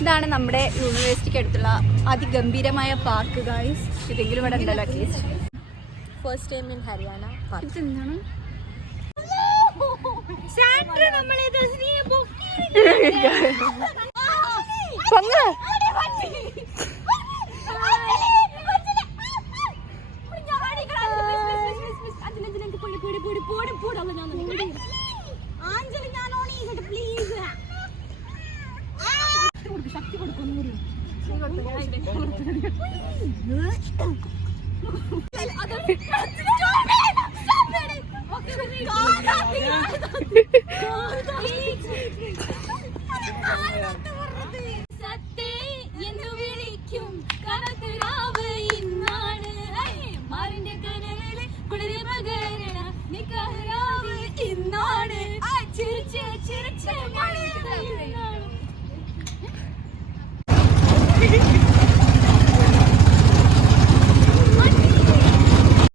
ഇതാണ് നമ്മുടെ യൂണിവേഴ്സിറ്റിക്ക് അടുത്തുള്ള അതിഗംഭീരമായ പാർക്ക് ഗായ്സ്. ഇതെങ്കിലും ഇവിടെ ഉണ്ടല്ലോ at least. First time in Haryana. ഇതെന്താണ്? ഇന്നാണ്